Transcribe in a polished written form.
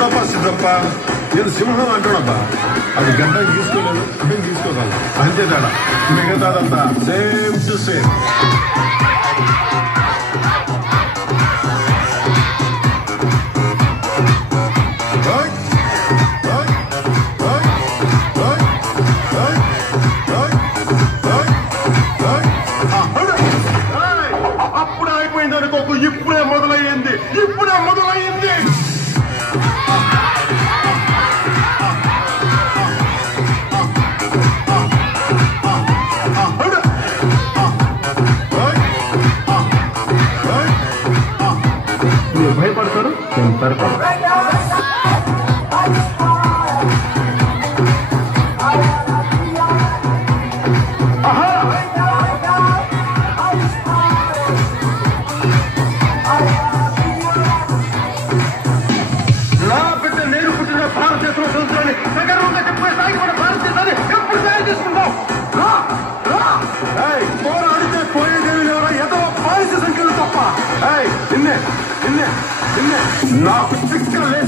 చూడప్పా సిద్ధప్ప, నేను సింహం అంటానబ్బా. అది గడ్డం తీసుకోలేదు, నేను తీసుకోగలను అంతే తేడా. మిగతాదంతా సేమ్ టు సేమ్. అప్పుడే అయిపోయింది అనుకోకు, ఇప్పుడే మొదలయ్యింది, ఇప్పుడే మొదలయ్యింది. భయపడతారు, నేను భయపడతాను. నా బిడ్డ నేను పుట్టిన భారతదేశంలో సంవత్సరాన్ని సగర్వంగా చెప్పే స్థాయికి మన భారతదేశాన్ని ఎప్పుడు తయారు చేసుకుంటాం? పోరాడితే పోయేదేమి లేవరా, ఏదో పాలసీ సంఖ్యలు తప్ప. నిన్నే నిన్నే నిన్నే నాకు చిక్కలే.